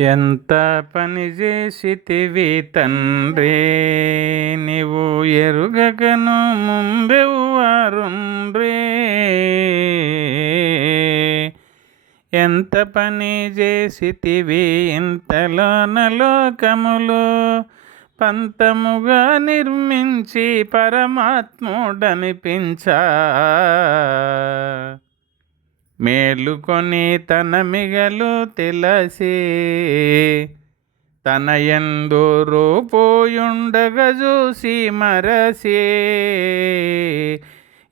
ఎంత పని చేసితివి తండ్రి, నీవు ఎరుగకను ముందెవ్వారుండ్రి. ఎంత పని చేసితివి ఇంతలోన లోకములు పంతముగా నిర్మించి పరమాత్ముడనిపించా. మేలుకొని తన మిగలు తెలిసి తన యందు రూపోయుండగ చూసి మరసి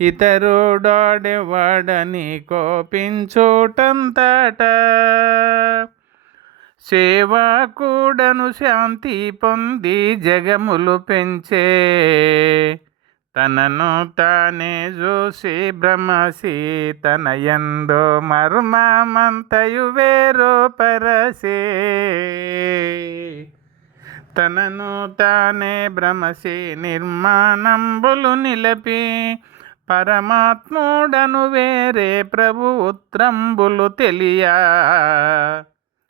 ఇతరుడోడెవాడని కోపించోటంతట సేవకుడను శాంతి పొంది జగములు పెంచే. తనను తానే చూసి భ్రమసి తన యందు మర్మమంతయు వేరు పరసే. తనను తానే భ్రమసి నిర్మాణంబులు నిలపి పరమాత్ముడను వేరే ప్రభు ఉత్రంబులు తెలియా.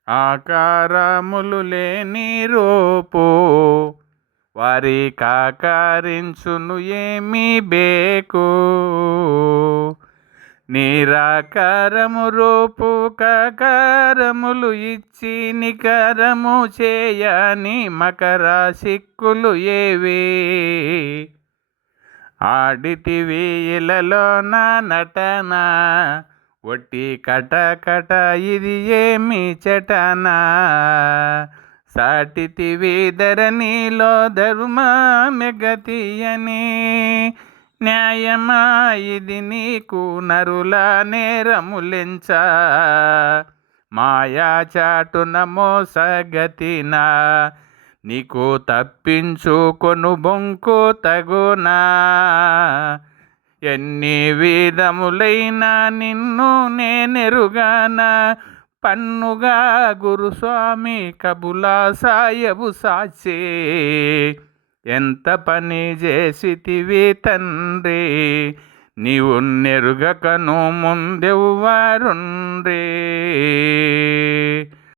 ఆకారములు లేని రూపు వారి కాకరించును ఏమి బేకు. నిరాకారము రూపు కాకారములు ఇచ్చి నికరము చేయని మకర సిక్కులు ఏవి. ఆడితివి ఇలలో నా నటన ఒట్టి కటకట ఇది ఏమి చటన. సాటితివి ధరణిలో ధర్మమెగతి అని న్యాయమా ఇది నీకు నరుల నేరములెంచా. మాయా చాటున మోసగతినా నీకు తప్పించుకొను బొంకు తగునా. ఎన్ని విధములైనా నిన్ను నేనెరుగానా. పన్నుగా గురుస్వామి కబులా సాయబు సాచే. ఎంత పని చేసితివి తండ్రి, నీవు నెరుగకను ముందెవ్వారుండ్రి.